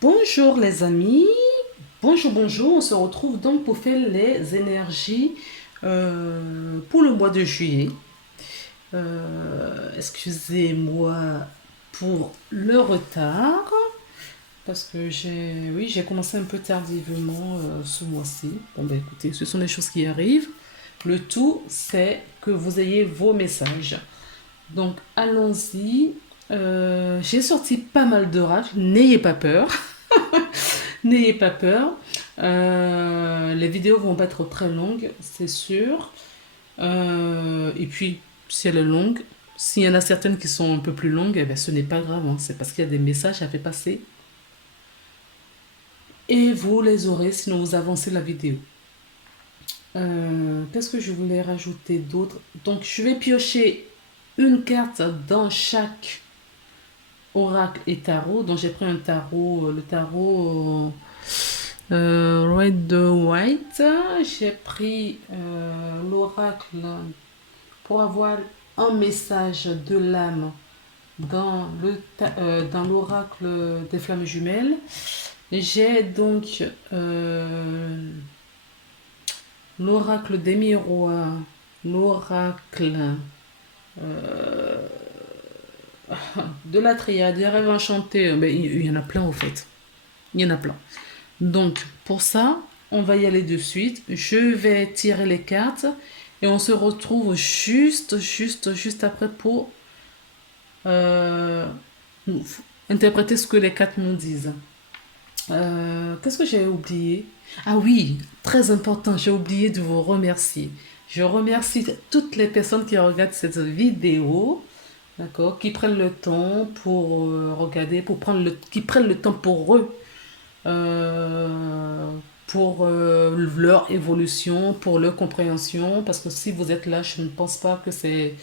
Bonjour les amis, bonjour, on se retrouve donc pour faire les énergies pour le mois de juillet. Excusez-moi pour le retard, parce que j'ai commencé un peu tardivement ce mois-ci. Bon ben écoutez, ce sont des choses qui arrivent. Le tout, c'est que vous ayez vos messages. Donc allons-y. J'ai sorti pas mal d'oracles, n'ayez pas peur. N'ayez pas peur. Les vidéos vont pas être très longues, c'est sûr. Et puis, si elle est longue, s'il y en a certaines qui sont un peu plus longues, eh ben, ce n'est pas grave, hein. C'est parce qu'il y a des messages à faire passer. Et vous les aurez, sinon vous avancez la vidéo. Qu'est-ce que je voulais rajouter d'autre? Donc, je vais piocher une carte dans chaque oracle et tarot. Donc, j'ai pris un tarot, le tarot Red de White. J'ai pris l'oracle pour avoir un message de l'âme dans l'oracle des flammes jumelles. J'ai donc l'oracle des miroirs, l'oracle euh, de la triade, des rêves enchantés. Ben, il y en a plein au fait. Il y en a plein. Donc, pour ça, on va y aller de suite. Je vais tirer les cartes et on se retrouve juste après pour euh, interpréter ce que les cartes nous disent. Qu'est-ce que j'ai oublié? Ah oui, très important, j'ai oublié de vous remercier. Je remercie toutes les personnes qui regardent cette vidéo, d'accord, qui prennent le temps pour regarder, qui prennent le temps pour eux euh, pour leur évolution, pour leur compréhension. Parce que si vous êtes là, je ne pense pas que c'est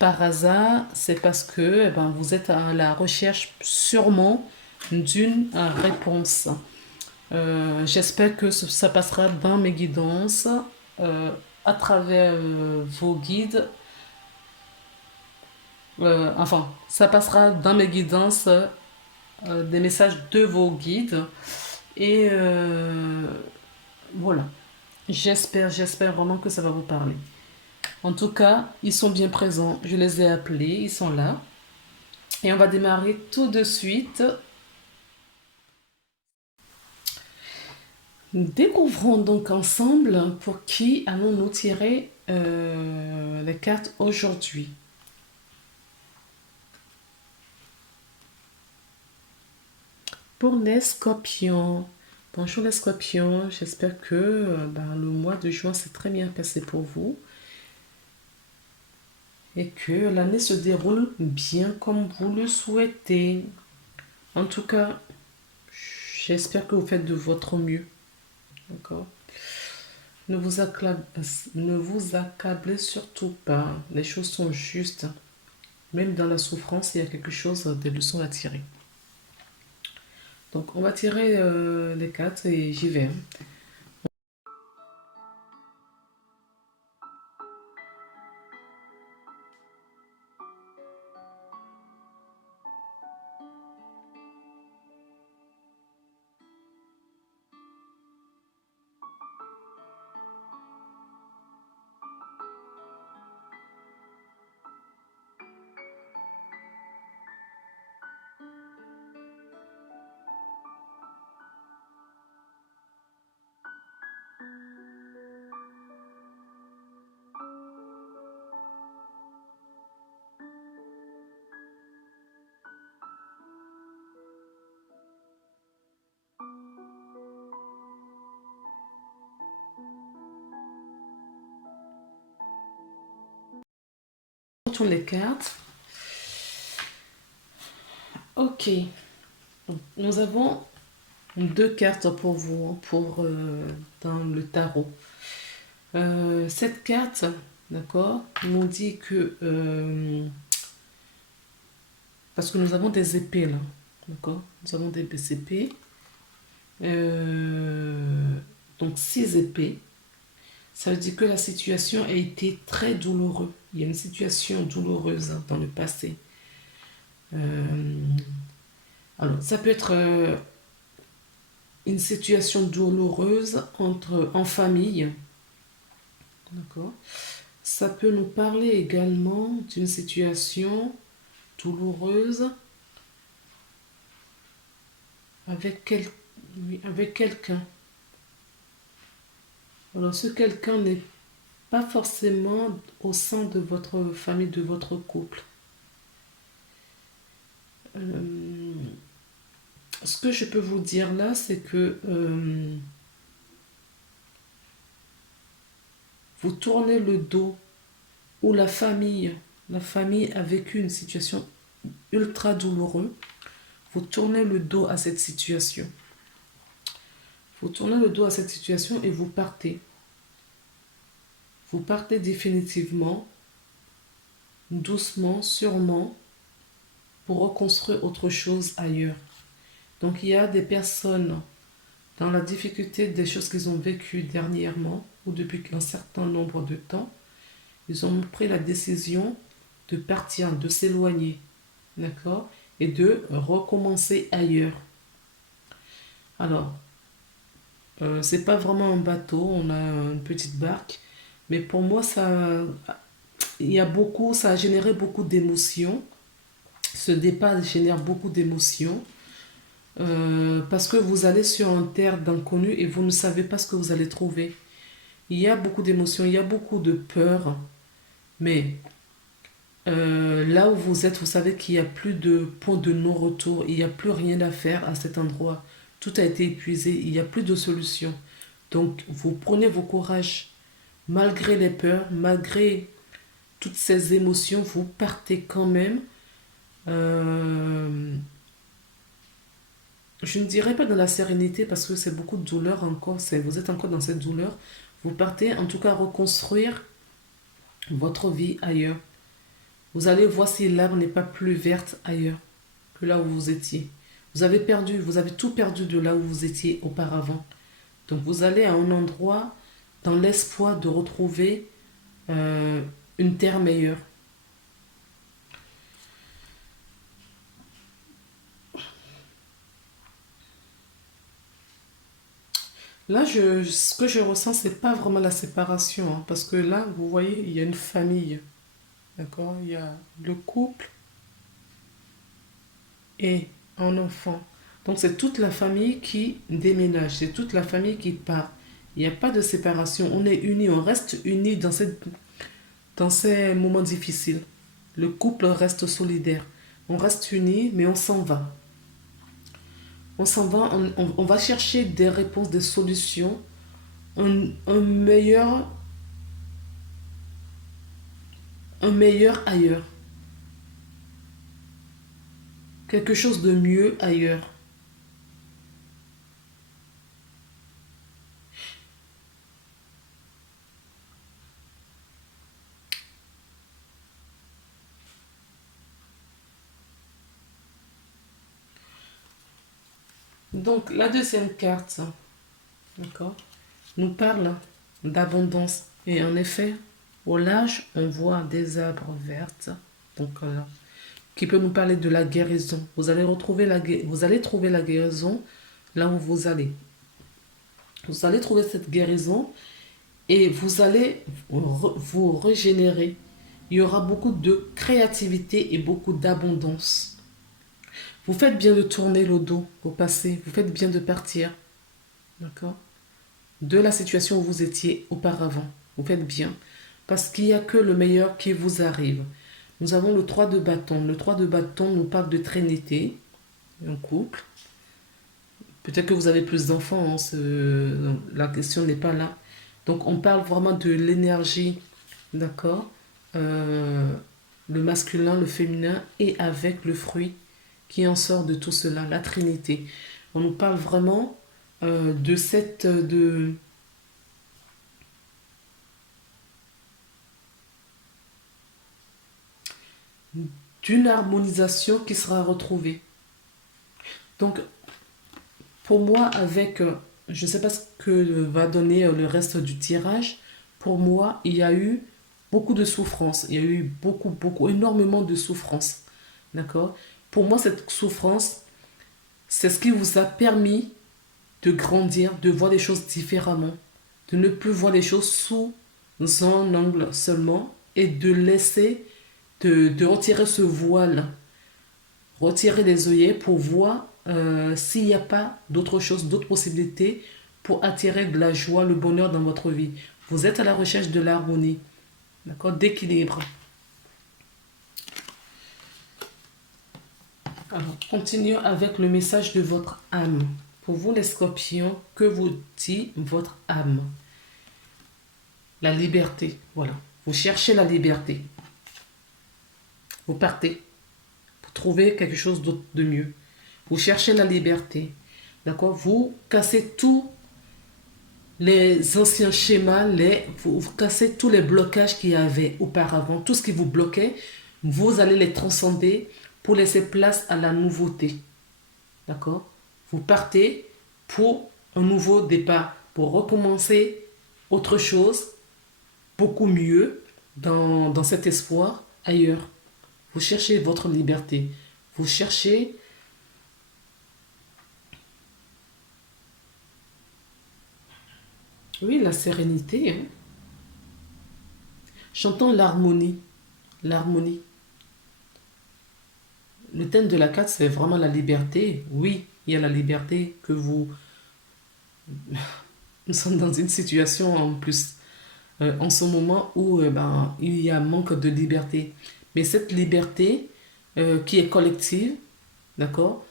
par hasard, c'est parce que vous êtes à la recherche sûrement d'une réponse. J'espère que ça passera dans mes guidances, à travers vos guides. Enfin, ça passera dans mes guidances, des messages de vos guides. Et voilà. J'espère vraiment que ça va vous parler. En tout cas, ils sont bien présents. Je les ai appelés, ils sont là. Et on va démarrer tout de suite. Découvrons donc ensemble pour qui allons-nous tirer les cartes aujourd'hui. Pour les scorpions. Bonjour les scorpions, j'espère que le mois de juin s'est très bien passé pour vous et que l'année se déroule bien comme vous le souhaitez. En tout cas, j'espère que vous faites de votre mieux. D'accord? Ne vous ne vous accablez surtout pas. Les choses sont justes. Même dans la souffrance, il y a quelque chose, des leçons à tirer. Donc, on va tirer les cartes et j'y vais, hein. On tourne les cartes. Ok. Donc, nous avons deux cartes pour vous, hein, dans le tarot. Cette carte, d'accord, nous dit que parce que nous avons des épées là, d'accord, nous avons des épées, donc six épées. Ça veut dire que la situation a été très douloureuse. Il y a une situation douloureuse, dans le passé. Alors, ça peut être une situation douloureuse en famille. D'accord? Ça peut nous parler également d'une situation douloureuse avec, oui, avec quelqu'un. Alors, ce quelqu'un n'est pas forcément au sein de votre famille, de votre couple. Euh, Ce que je peux vous dire là, c'est que vous tournez le dos ou la famille a vécu une situation ultra douloureuse, vous tournez le dos à cette situation. Vous tournez le dos à cette situation et vous partez. Vous partez définitivement, doucement, sûrement, pour reconstruire autre chose ailleurs. Donc il y a des personnes dans la difficulté des choses qu'ils ont vécues dernièrement ou depuis un certain nombre de temps, ils ont pris la décision de partir, de s'éloigner, d'accord, et de recommencer ailleurs. Alors, c'est pas vraiment un bateau, on a une petite barque, mais pour moi, ça a généré beaucoup d'émotions. Ce départ génère beaucoup d'émotions parce que vous allez sur un terre d'inconnu et vous ne savez pas ce que vous allez trouver. Il y a beaucoup d'émotions, il y a beaucoup de peur, mais là où vous êtes, vous savez qu'il n'y a plus de point de non-retour, il n'y a plus rien à faire à cet endroit. Tout a été épuisé, il n'y a plus de solution. Donc, vous prenez vos courages, malgré les peurs, malgré toutes ces émotions, vous partez quand même. euh, je ne dirais pas dans la sérénité parce que c'est beaucoup de douleur encore, vous êtes encore dans cette douleur. Vous partez en tout cas reconstruire votre vie ailleurs. Vous allez voir si l'herbe n'est pas plus verte ailleurs que là où vous étiez. Vous avez tout perdu de là où vous étiez auparavant. Donc vous allez à un endroit dans l'espoir de retrouver euh, une terre meilleure. Là, ce que je ressens, c'est pas vraiment la séparation, hein, parce que là, vous voyez, il y a une famille, d'accord? Il y a le couple et un enfant. Donc c'est toute la famille qui déménage, c'est toute la famille qui part. Il n'y a pas de séparation, on est unis, on reste unis dans ces moments difficiles. Le couple reste solidaire. On reste unis, mais on s'en va. On s'en va, on va chercher des réponses, des solutions, un meilleur, un meilleur ailleurs. Quelque chose de mieux ailleurs. Donc, la deuxième carte, d'accord, nous parle d'abondance. Et en effet, au large, on voit des arbres verts. Donc, qui peut nous parler de la guérison. Vous allez trouver la guérison là où vous allez. Vous allez trouver cette guérison et vous allez vous régénérer. Il y aura beaucoup de créativité et beaucoup d'abondance. Vous faites bien de tourner le dos au passé. Vous faites bien de partir. D'accord? De la situation où vous étiez auparavant. Vous faites bien. Parce qu'il n'y a que le meilleur qui vous arrive. Nous avons le 3 de bâton. Le 3 de bâton nous parle de trinité, un couple. Peut-être que vous avez plus d'enfants, hein, la question n'est pas là. Donc on parle vraiment de l'énergie, d'accord. Euh, le masculin, le féminin et avec le fruit qui en sort de tout cela, la trinité. On nous parle vraiment de d'une harmonisation qui sera retrouvée. Donc pour moi, je ne sais pas ce que va donner le reste du tirage. Pour moi, il y a eu beaucoup de souffrance. Il y a eu beaucoup, énormément de souffrance. D'accord? Pour moi, cette souffrance, c'est ce qui vous a permis de grandir, de voir les choses différemment, de ne plus voir les choses sous un angle seulement et de laisser, de retirer ce voile, retirer les œillets pour voir s'il n'y a pas d'autre chose, d'autres possibilités pour attirer de la joie, le bonheur dans votre vie. Vous êtes à la recherche de l'harmonie, d'accord, d'équilibre. Alors, continuons avec le message de votre âme. Pour vous, les scorpions, que vous dit votre âme? La liberté, voilà. Vous cherchez la liberté. Vous partez pour trouver quelque chose d'autre de mieux. Vous cherchez la liberté, d'accord? Vous cassez tous les anciens schémas, vous cassez tous les blocages qu'il y avait auparavant, tout ce qui vous bloquait, vous allez les transcender pour laisser place à la nouveauté, d'accord? Vous partez pour un nouveau départ, pour recommencer autre chose, beaucoup mieux, dans cet espoir ailleurs. Vous cherchez votre liberté. Vous cherchez oui, la sérénité. Hein. Chantons l'harmonie. L'harmonie. Le thème de la carte, c'est vraiment la liberté. Oui, il y a la liberté que vous... Nous sommes dans une situation en plus, en ce moment où il y a un manque de liberté. Mais cette liberté qui est collective, d'accord,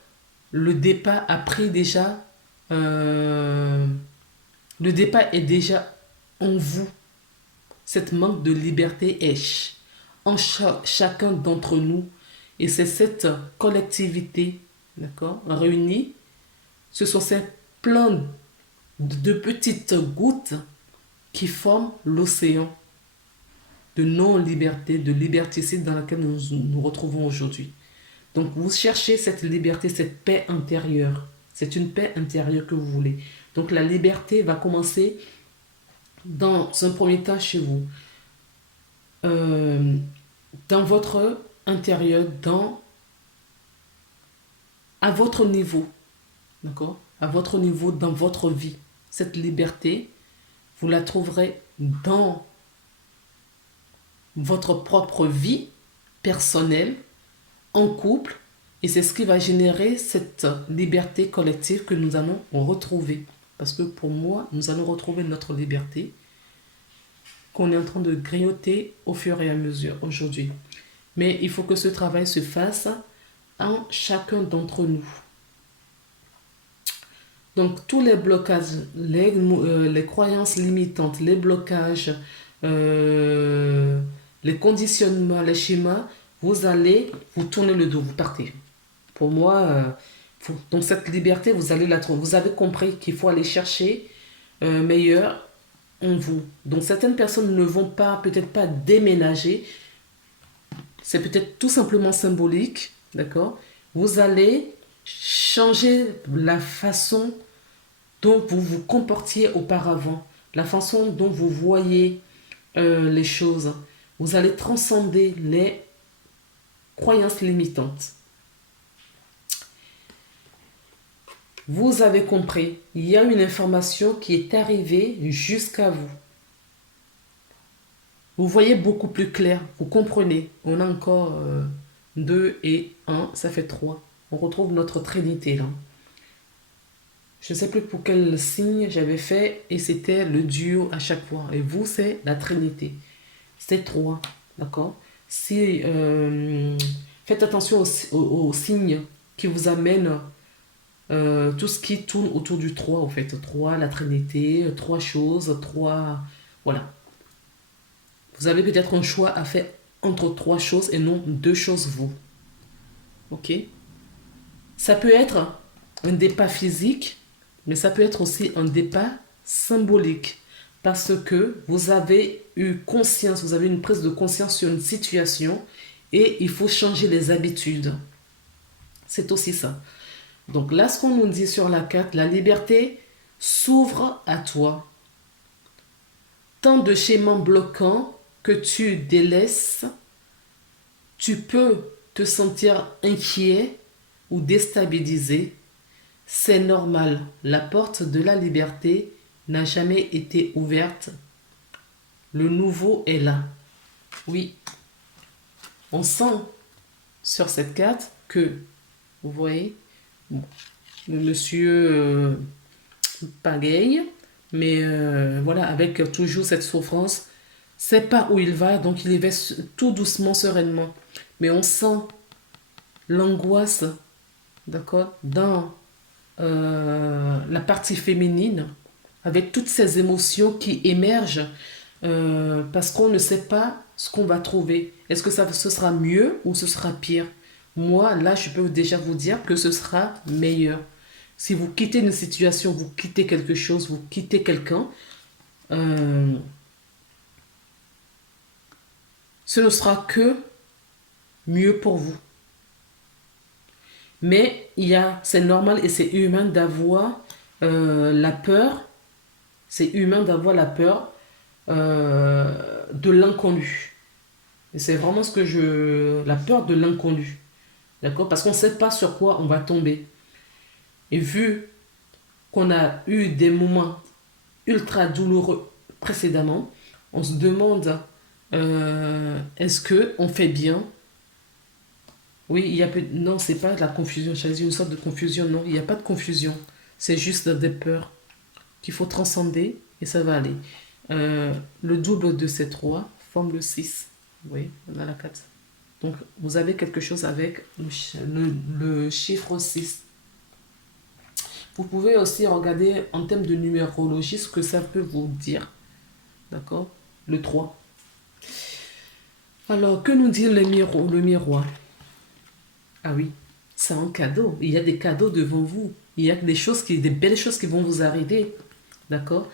le départ a pris déjà... le départ est déjà en vous. Cette manque de liberté est en chacun d'entre nous. Et c'est cette collectivité, d'accord, réunie. Ce sont ces plein de petites gouttes qui forment l'océan de non-liberté, de liberticide dans laquelle nous nous retrouvons aujourd'hui. Donc vous cherchez cette liberté, cette paix intérieure. C'est une paix intérieure que vous voulez. Donc la liberté va commencer dans un premier temps chez vous. Dans votre intérieur, à votre niveau. D'accord? À votre niveau, dans votre vie. Cette liberté, vous la trouverez dans votre propre vie personnelle, en couple, et c'est ce qui va générer cette liberté collective que nous allons retrouver. Parce que pour moi, nous allons retrouver notre liberté qu'on est en train de grignoter au fur et à mesure aujourd'hui. Mais il faut que ce travail se fasse en chacun d'entre nous. Donc tous les blocages, les croyances limitantes, les blocages, les conditionnements, les schémas, vous allez vous tourner le dos, vous partez. Pour moi, donc cette liberté, vous allez la trouver. Vous avez compris qu'il faut aller chercher meilleur en vous. Donc certaines personnes ne vont pas, peut-être pas déménager. C'est peut-être tout simplement symbolique, d'accord? Vous allez changer la façon dont vous vous comportiez auparavant, la façon dont vous voyez les choses. Vous allez transcender les croyances limitantes. Vous avez compris, il y a une information qui est arrivée jusqu'à vous. Vous voyez beaucoup plus clair, vous comprenez. On a encore 2 et 1, ça fait 3. On retrouve notre trinité là. Je ne sais plus pour quel signe j'avais fait et c'était le duo à chaque fois. Et vous, c'est la trinité. C'est 3, d'accord? Si, faites attention aux signes qui vous amènent tout ce qui tourne autour du 3, en fait. 3, la trinité, 3 choses, 3... Voilà. Vous avez peut-être un choix à faire entre 3 choses et non 2 choses, vous. Ok? Ça peut être un départ physique, mais ça peut être aussi un départ symbolique. Parce que vous avez eu conscience, vous avez une prise de conscience sur une situation et il faut changer les habitudes. C'est aussi ça. Donc là, ce qu'on nous dit sur la carte, la liberté s'ouvre à toi. Tant de schémas bloquants que tu délaisses, tu peux te sentir inquiet ou déstabilisé. C'est normal. La porte de la liberté n'a jamais été ouverte. Le nouveau est là. Oui, on sent sur cette carte que, vous voyez, bon, le monsieur pagaille, mais voilà, avec toujours cette souffrance, sait pas où il va, donc il y va tout doucement, sereinement. Mais on sent l'angoisse, d'accord, dans la partie féminine, avec toutes ces émotions qui émergent, parce qu'on ne sait pas ce qu'on va trouver. Est-ce que ce sera mieux ou ce sera pire? Moi, là, je peux déjà vous dire que ce sera meilleur. Si vous quittez une situation, vous quittez quelque chose, vous quittez quelqu'un, euh, ce ne sera que mieux pour vous. Mais c'est normal et c'est humain d'avoir la peur. C'est humain d'avoir la peur de l'inconnu. Et c'est vraiment la peur de l'inconnu. D'accord? Parce qu'on ne sait pas sur quoi on va tomber. Et vu qu'on a eu des moments ultra douloureux précédemment, on se demande est-ce qu'on fait bien? Oui, non, c'est pas de la confusion. J'allais dire une sorte de confusion. Non, il n'y a pas de confusion. C'est juste des peurs qu'il faut transcender et ça va aller. Le double de ces trois forme le 6. Oui, on a la 4. Donc, vous avez quelque chose avec le chiffre 6. Vous pouvez aussi regarder en termes de numérologie ce que ça peut vous dire. D'accord? Le 3. Alors, que nous dit le miroir? Ah oui, c'est un cadeau. Il y a des cadeaux devant vous. Il y a des belles choses qui vont vous arriver. D'accord?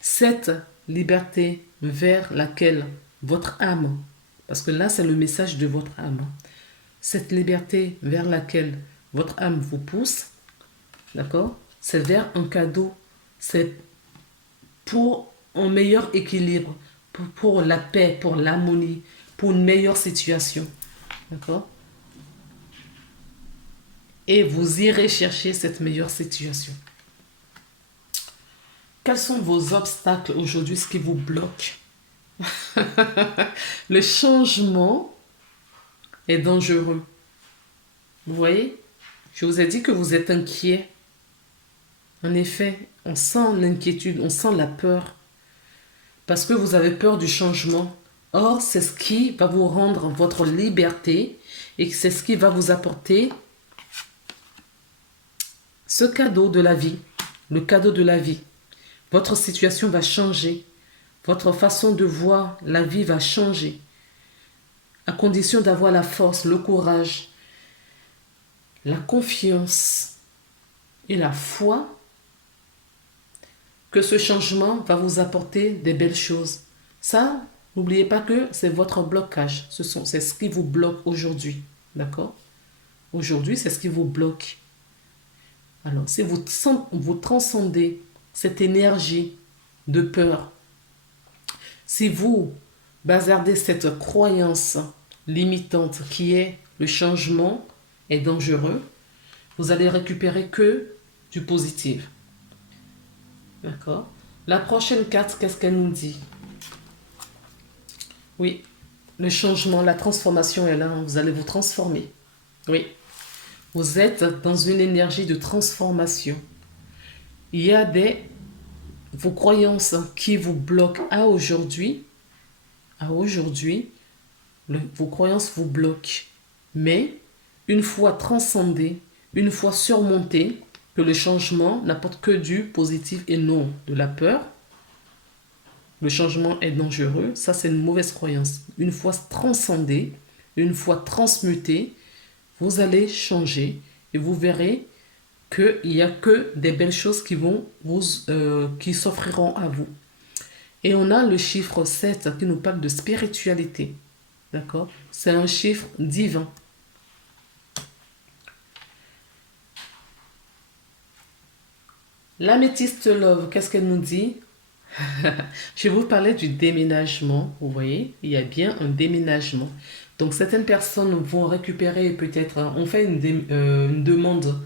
Cette liberté vers laquelle votre âme, parce que là c'est le message de votre âme, cette liberté vers laquelle votre âme vous pousse, d'accord? C'est vers un cadeau. C'est pour un meilleur équilibre, pour la paix, pour l'harmonie, pour une meilleure situation. D'accord? Et vous irez chercher cette meilleure situation. Quels sont vos obstacles aujourd'hui, ce qui vous bloque? Le changement est dangereux. Vous voyez? Je vous ai dit que vous êtes inquiet. En effet, on sent l'inquiétude, on sent la peur. Parce que vous avez peur du changement. Or, c'est ce qui va vous rendre votre liberté et c'est ce qui va vous apporter ce cadeau de la vie. Le cadeau de la vie. Votre situation va changer. Votre façon de voir la vie va changer. À condition d'avoir la force, le courage, la confiance et la foi que ce changement va vous apporter des belles choses. Ça, n'oubliez pas que c'est votre blocage. C'est ce qui vous bloque aujourd'hui. D'accord? Aujourd'hui, c'est ce qui vous bloque. Alors, si vous transcendez cette énergie de peur, si vous bazardez cette croyance limitante qui est le changement est dangereux, vous allez récupérer que du positif. D'accord? La prochaine carte, qu'est-ce qu'elle nous dit? Oui, le changement, la transformation est là. Vous allez vous transformer. Oui. Vous êtes dans une énergie de transformation. Il y a vos croyances qui vous bloquent à aujourd'hui. À aujourd'hui, vos croyances vous bloquent. Mais une fois transcendées, une fois surmontées, que le changement n'apporte que du positif et non de la peur. Le changement est dangereux. Ça, c'est une mauvaise croyance. Une fois transcendé, une fois transmuté, vous allez changer et vous verrez qu'il n'y a que des belles choses qui s'offriront à vous. Et on a le chiffre 7 qui nous parle de spiritualité. D'accord? C'est un chiffre divin. L'améthyste love, qu'est-ce qu'elle nous dit? Je vais vous parler du déménagement. Vous voyez, il y a bien un déménagement. Donc, certaines personnes vont récupérer peut-être, on fait une demande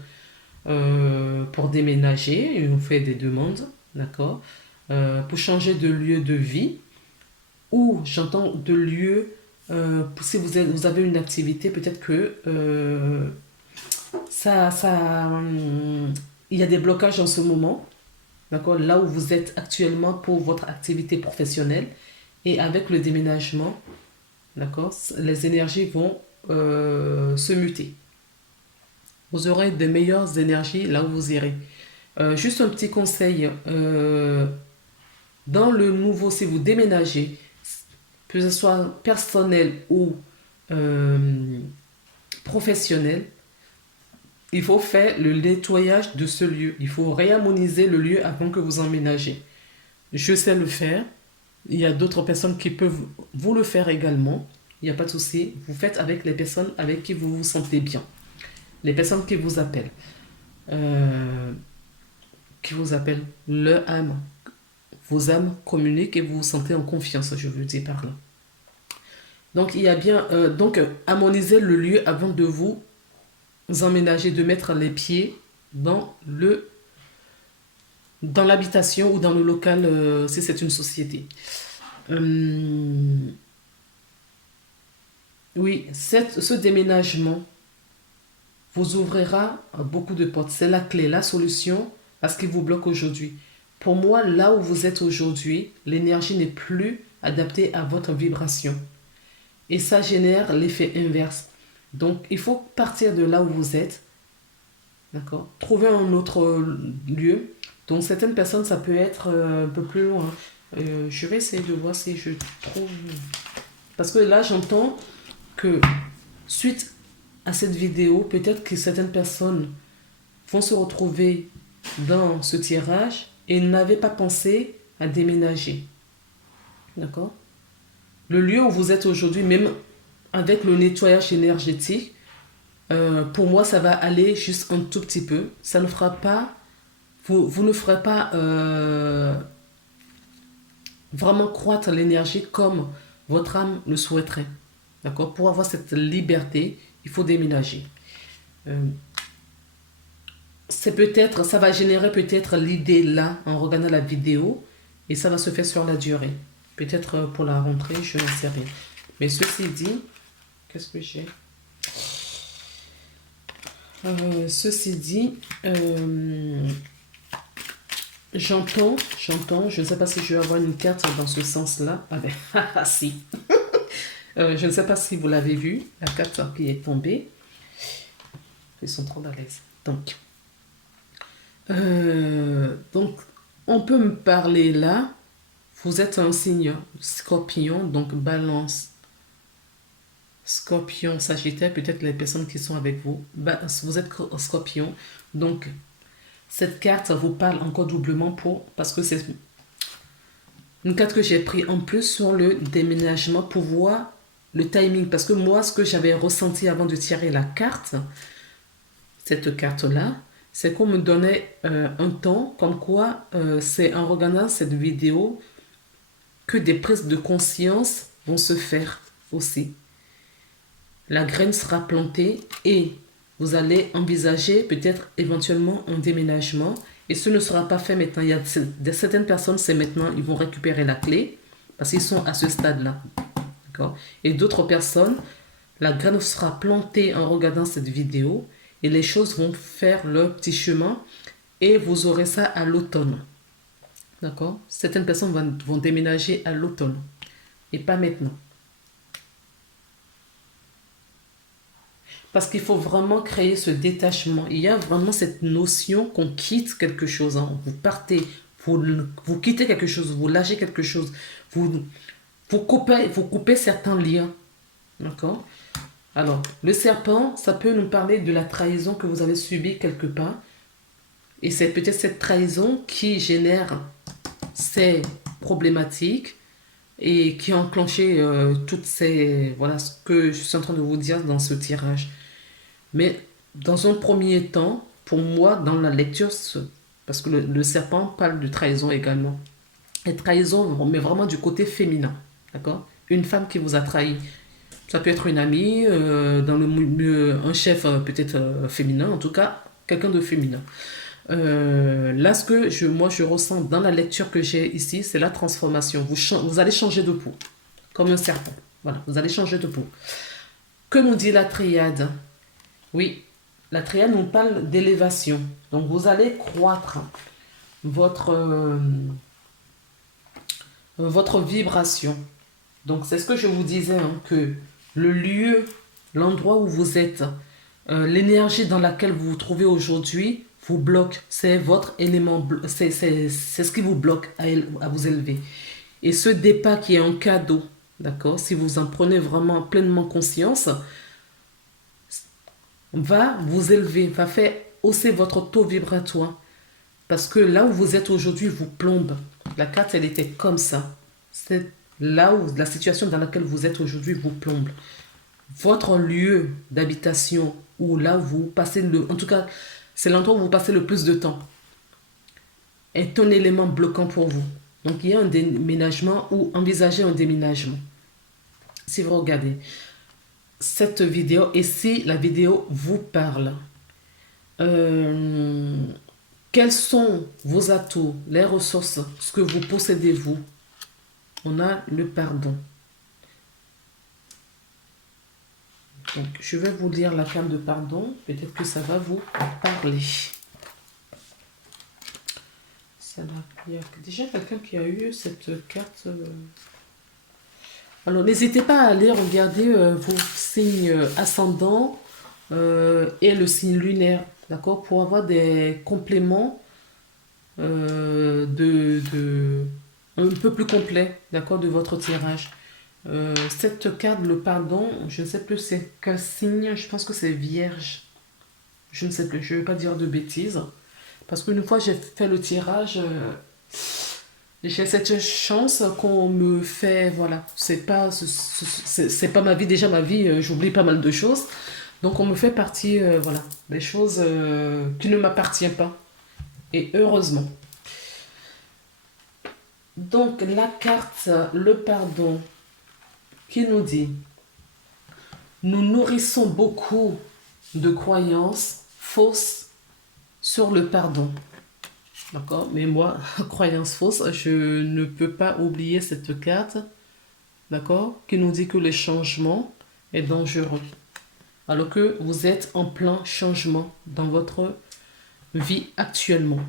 pour déménager, et on fait des demandes, d'accord? Pour changer de lieu de vie, ou j'entends de lieu, si vous avez une activité, peut-être que il y a des blocages en ce moment, d'accord, là où vous êtes actuellement pour votre activité professionnelle, et avec le déménagement, d'accord, les énergies vont se muter. Vous aurez de meilleures énergies là où vous irez. Juste un petit conseil, dans le nouveau, si vous déménagez, que ce soit personnel ou euh, professionnel, il faut faire le nettoyage de ce lieu. Il faut réharmoniser le lieu avant que vous emménagez. Je sais le faire. Il y a d'autres personnes qui peuvent vous le faire également. Il n'y a pas de souci. Vous faites avec les personnes avec qui vous vous sentez bien. Les personnes qui vous appellent. Euh, qui vous appellent leur âme. Vos âmes communiquent et vous vous sentez en confiance, je veux dire par là. Donc, il y a bien. Harmoniser le lieu avant de vous emménager, de mettre les pieds dans dans l'habitation ou dans le local si c'est une société. Euh, oui, ce déménagement vous ouvrira beaucoup de portes. C'est la clé, la solution à ce qui vous bloque aujourd'hui. Pour moi, là où vous êtes aujourd'hui, l'énergie n'est plus adaptée à votre vibration. Et ça génère l'effet inverse. Donc, il faut partir de là où vous êtes, d'accord? Trouver un autre lieu. Donc, certaines personnes, ça peut être un peu plus loin. Je vais essayer de voir si je trouve. Parce que là, j'entends que suite à cette vidéo, peut-être que certaines personnes vont se retrouver dans ce tirage et n'avaient pas pensé à déménager. D'accord? Le lieu où vous êtes aujourd'hui, même avec le nettoyage énergétique, pour moi, ça va aller juste un tout petit peu. Ça ne fera pas, vous ne ferez pas vraiment croître l'énergie comme votre âme le souhaiterait. D'accord? Pour avoir cette liberté, il faut déménager. Euh, ça va générer peut-être l'idée là en regardant la vidéo et ça va se faire sur la durée. Peut-être pour la rentrée, je n'en sais rien. Mais ceci dit, qu'est-ce que j'ai? Ceci dit, j'entends, je ne sais pas si je vais avoir une carte dans ce sens-là. Ah ben, si. Je ne sais pas si vous l'avez vu, la carte qui est tombée. Ils sont trop à l'aise. Donc, on peut me parler là. Vous êtes un signe scorpion, donc balance. Scorpion, Sagittaire, peut-être les personnes qui sont avec vous. Vous êtes scorpion, donc cette carte ça vous parle encore doublement parce que c'est une carte que j'ai pris en plus sur le déménagement pour voir le timing. Parce que moi, ce que j'avais ressenti avant de tirer la carte, cette carte-là, c'est qu'on me donnait un temps, comme quoi c'est en regardant cette vidéo que des prises de conscience vont se faire aussi. La graine sera plantée et vous allez envisager peut-être éventuellement un déménagement. Et ce ne sera pas fait maintenant. Il y a certaines personnes, c'est maintenant, ils vont récupérer la clé parce qu'ils sont à ce stade-là. D'accord? Et d'autres personnes, la graine sera plantée en regardant cette vidéo et les choses vont faire leur petit chemin et vous aurez ça à l'automne. D'accord? Certaines personnes vont déménager à l'automne et pas maintenant. Parce qu'il faut vraiment créer ce détachement. Il y a vraiment cette notion qu'on quitte quelque chose. Hein. Vous partez, vous quittez quelque chose, vous lâchez quelque chose, vous coupez certains liens. D'accord? Alors, le serpent, ça peut nous parler de la trahison que vous avez subie quelque part. Et c'est peut-être cette trahison qui génère ces problématiques et qui a enclenché toutes ces... Voilà ce que je suis en train de vous dire dans ce tirage. Mais dans un premier temps, pour moi, dans la lecture, parce que le serpent parle de trahison également. Et trahison, mais vraiment du côté féminin. D'accord? Une femme qui vous a trahi. Ça peut être une amie, dans le milieu, un chef peut-être féminin, en tout cas, quelqu'un de féminin. Là, ce que moi, je ressens dans la lecture que j'ai ici, c'est la transformation. Vous allez changer de peau, comme un serpent. Voilà, vous allez changer de peau. Que nous dit la triade? Oui, la triade nous parle d'élévation. Donc, vous allez croître votre, votre vibration. Donc, c'est ce que je vous disais, hein, que le lieu, l'endroit où vous êtes, l'énergie dans laquelle vous vous trouvez aujourd'hui vous bloque. C'est votre élément, c'est ce qui vous bloque à vous élever. Et ce départ qui est un cadeau, d'accord, si vous en prenez vraiment pleinement conscience, va vous élever, va faire hausser votre taux vibratoire. Parce que là où vous êtes aujourd'hui vous plombe. La carte, elle était comme ça. C'est là où la situation dans laquelle vous êtes aujourd'hui vous plombe. Votre lieu d'habitation, ou là où vous passez en tout cas, c'est l'endroit où vous passez le plus de temps, est un élément bloquant pour vous. Donc il y a un déménagement ou envisagez un déménagement. Si vous regardez cette vidéo et si la vidéo vous parle, quels sont vos atouts, les ressources, ce que vous possédez vous? On a le pardon. Donc, je vais vous lire la carte de pardon. Peut-être que ça va vous parler. Il y a déjà quelqu'un qui a eu cette carte. Alors, n'hésitez pas à aller regarder vos signes ascendants et le signe lunaire, d'accord, pour avoir des compléments un peu plus complets, d'accord, de votre tirage. Cette carte, le pardon, je ne sais plus c'est quel signe, je pense que c'est Vierge. Je ne sais plus, je ne vais pas dire de bêtises. Parce qu'une fois j'ai fait le tirage, j'ai cette chance qu'on me fait, voilà, c'est pas ma vie, déjà ma vie, j'oublie pas mal de choses. Donc on me fait partie, voilà, des choses qui ne m'appartiennent pas. Et heureusement. Donc la carte, le pardon, qui nous dit: nous nourrissons beaucoup de croyances fausses sur le pardon. D'accord? Mais moi, croyance fausse, je ne peux pas oublier cette carte, d'accord? Qui nous dit que le changement est dangereux. Alors que vous êtes en plein changement dans votre vie actuellement.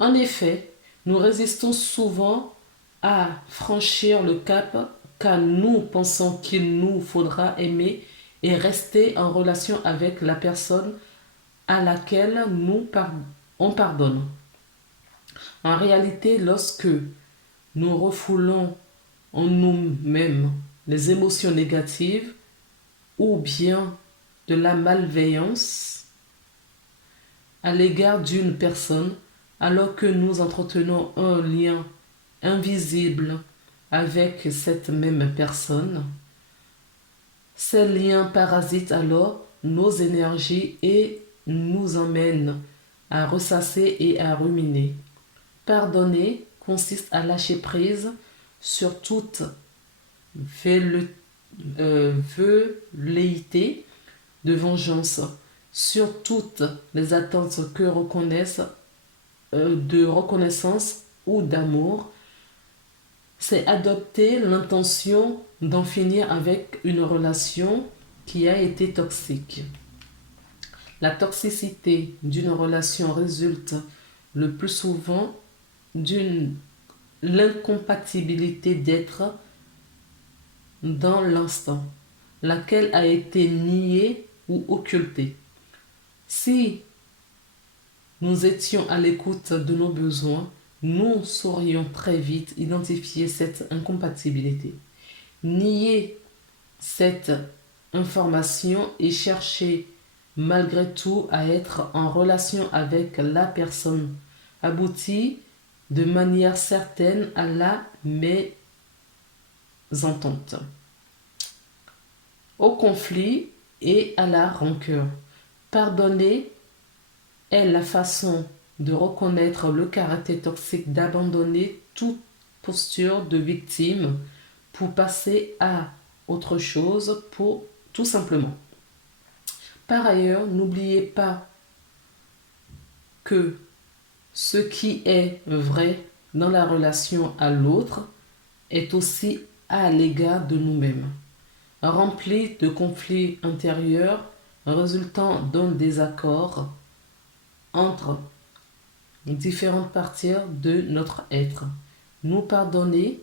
En effet, nous résistons souvent à franchir le cap car nous pensons qu'il nous faudra aimer et rester en relation avec la personne à laquelle on pardonne. En réalité, lorsque nous refoulons en nous-mêmes les émotions négatives ou bien de la malveillance à l'égard d'une personne, alors que nous entretenons un lien invisible avec cette même personne, ces liens parasitent alors nos énergies et nous emmènent à ressasser et à ruminer. Pardonner consiste à lâcher prise sur toute velléité de vengeance, sur toutes les attentes que de reconnaissance ou d'amour. C'est adopter l'intention d'en finir avec une relation qui a été toxique. La toxicité d'une relation résulte le plus souvent d'une l'incompatibilité d'être dans l'instant, laquelle a été niée ou occultée. Si nous étions à l'écoute de nos besoins, nous saurions très vite identifier cette incompatibilité, nier cette information et chercher malgré tout à être en relation avec la personne aboutit de manière certaine à la mésentente, au conflit et à la rancœur. Pardonner est la façon de reconnaître le caractère toxique, d'abandonner toute posture de victime pour passer à autre chose, pour tout simplement. Par ailleurs, n'oubliez pas que ce qui est vrai dans la relation à l'autre est aussi à l'égard de nous-mêmes. Rempli de conflits intérieurs résultant d'un désaccord entre différentes parties de notre être. Nous pardonner,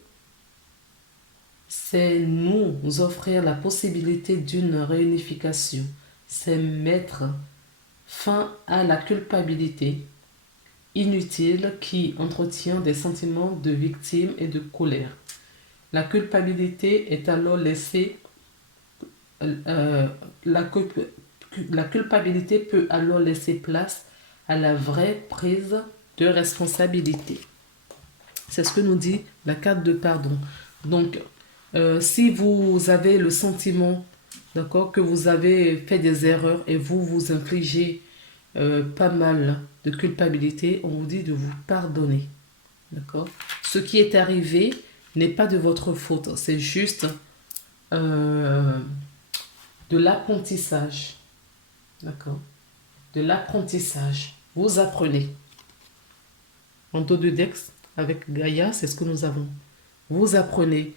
c'est nous offrir la possibilité d'une réunification. C'est mettre fin à la culpabilité inutile qui entretient des sentiments de victime et de colère. La culpabilité est alors laissée la culpabilité peut alors laisser place à la vraie prise de responsabilité. C'est ce que nous dit la carte de pardon. Donc, si vous avez le sentiment, d'accord, que vous avez fait des erreurs et vous vous infligez pas mal de culpabilité, on vous dit de vous pardonner. D'accord? Ce qui est arrivé n'est pas de votre faute, c'est juste de l'apprentissage. D'accord? De l'apprentissage. Vous apprenez. En dos de Dex, avec Gaïa, c'est ce que nous avons. Vous apprenez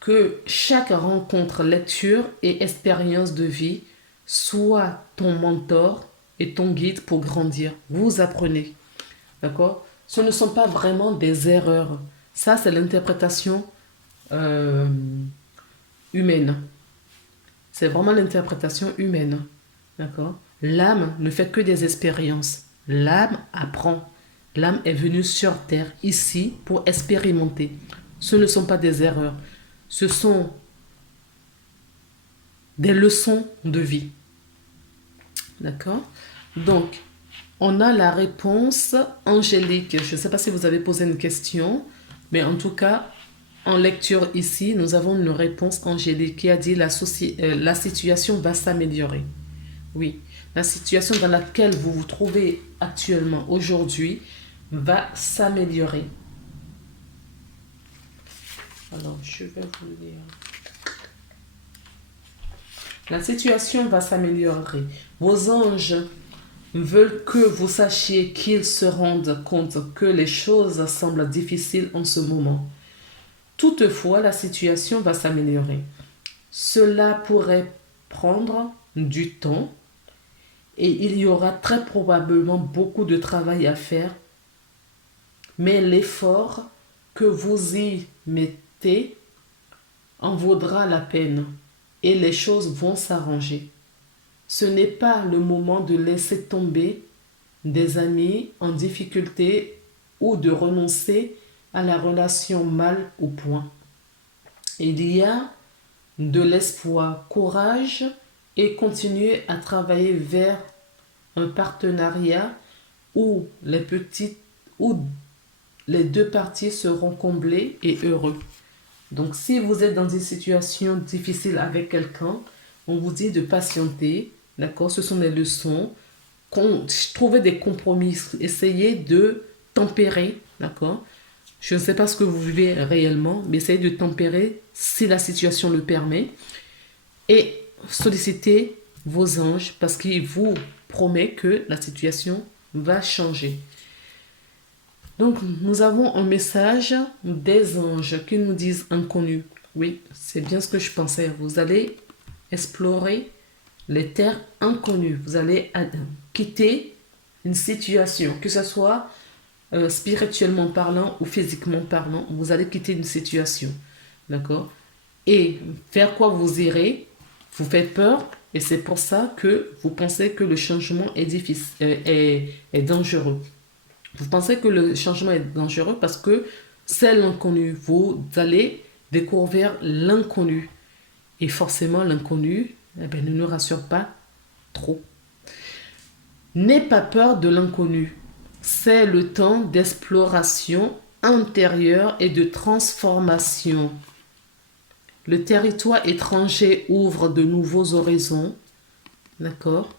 que chaque rencontre, lecture et expérience de vie soit ton mentor et ton guide pour grandir. Vous apprenez. D'accord? Ce ne sont pas vraiment des erreurs. Ça, c'est l'interprétation humaine. C'est vraiment l'interprétation humaine. D'accord? L'âme ne fait que des expériences. L'âme apprend. L'âme est venue sur Terre, ici, pour expérimenter. Ce ne sont pas des erreurs. Ce sont des leçons de vie. D'accord? Donc, on a la réponse angélique. Je ne sais pas si vous avez posé une question, mais en tout cas, en lecture ici, nous avons une réponse angélique qui a dit la situation va s'améliorer. Oui, la situation dans laquelle vous vous trouvez actuellement aujourd'hui va s'améliorer. Alors, je vais vous lire. La situation va s'améliorer. Vos anges veulent que vous sachiez qu'ils se rendent compte que les choses semblent difficiles en ce moment. Toutefois, la situation va s'améliorer. Cela pourrait prendre du temps et il y aura très probablement beaucoup de travail à faire, mais l'effort que vous y mettez en vaudra la peine et les choses vont s'arranger. Ce n'est pas le moment de laisser tomber des amis en difficulté ou de renoncer à la relation mal au point. Il y a de l'espoir, courage et continuer à travailler vers un partenariat où les deux parties seront comblées et heureux. Donc, si vous êtes dans une situation difficile avec quelqu'un, on vous dit de patienter, d'accord? Ce sont des leçons. Trouvez des compromis, essayez de tempérer, d'accord? Je ne sais pas ce que vous vivez réellement, mais essayez de tempérer si la situation le permet. Et sollicitez vos anges parce qu'ils vous promettent que la situation va changer. Donc, nous avons un message des anges qui nous disent inconnu. Oui, c'est bien ce que je pensais. Vous allez explorer les terres inconnues. Vous allez quitter une situation, que ce soit spirituellement parlant ou physiquement parlant, vous allez quitter une situation. D'accord? Et vers quoi vous irez vous fait peur et c'est pour ça que vous pensez que le changement est difficile, est dangereux. Vous pensez que le changement est dangereux parce que c'est l'inconnu. Vous allez découvrir l'inconnu. Et forcément, l'inconnu ne nous rassure pas trop. N'aie pas peur de l'inconnu. C'est le temps d'exploration intérieure et de transformation. Le territoire étranger ouvre de nouveaux horizons. D'accord?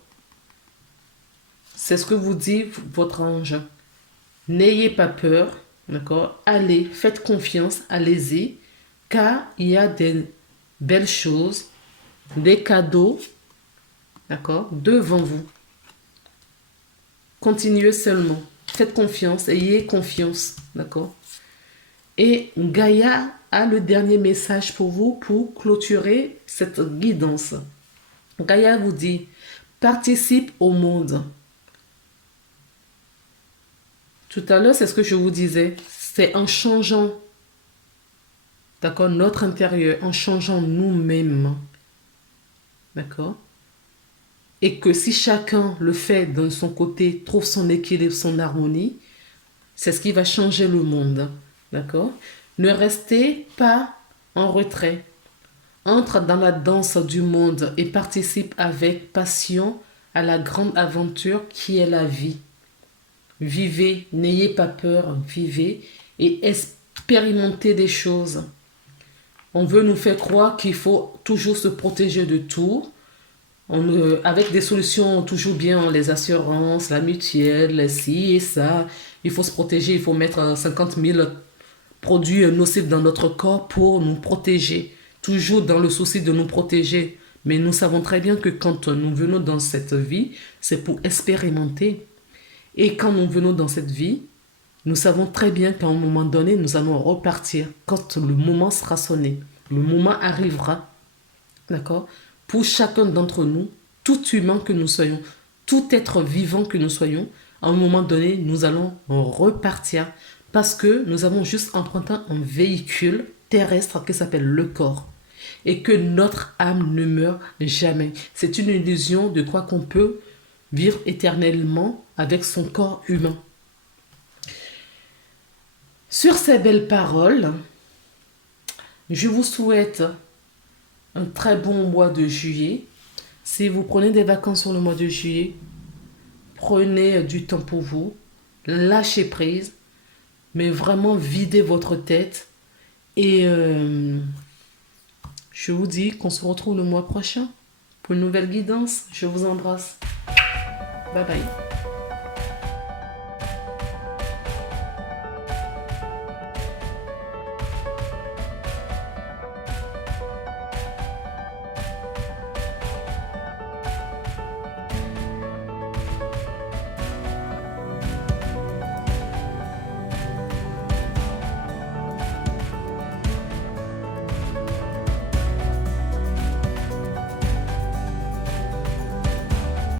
C'est ce que vous dit votre ange. N'ayez pas peur. D'accord? Allez, faites confiance, allez-y. Car il y a des belles choses, des cadeaux d'accord, devant vous. Continuez seulement. Faites confiance, ayez confiance, d'accord. Et Gaïa a le dernier message pour vous pour clôturer cette guidance. Gaïa vous dit, participe au monde. Tout à l'heure, c'est ce que je vous disais. C'est en changeant, d'accord, notre intérieur, en changeant nous-mêmes, d'accord. Et que si chacun le fait de son côté, trouve son équilibre, son harmonie, c'est ce qui va changer le monde, d'accord. Ne restez pas en retrait. Entre dans la danse du monde et participe avec passion à la grande aventure qui est la vie. Vivez, n'ayez pas peur, vivez et expérimentez des choses. On veut nous faire croire qu'il faut toujours se protéger de tout, avec des solutions toujours bien, les assurances, la mutuelle, ci et ça. Il faut se protéger, il faut mettre 50 000 produits nocifs dans notre corps pour nous protéger. Toujours dans le souci de nous protéger. Mais nous savons très bien que quand nous venons dans cette vie, c'est pour expérimenter. Et quand nous venons dans cette vie, nous savons très bien qu'à un moment donné, nous allons repartir quand le moment sera sonné. Le moment arrivera, d'accord? Pour chacun d'entre nous, tout humain que nous soyons, tout être vivant que nous soyons, à un moment donné, nous allons repartir parce que nous avons juste emprunté un véhicule terrestre qui s'appelle le corps et que notre âme ne meurt jamais. C'est une illusion de croire qu'on peut vivre éternellement avec son corps humain. Sur ces belles paroles, je vous souhaite un très bon mois de juillet. Si vous prenez des vacances sur le mois de juillet, prenez du temps pour vous, lâchez prise, mais vraiment videz votre tête. Et je vous dis qu'on se retrouve le mois prochain pour une nouvelle guidance. Je vous embrasse. Bye bye.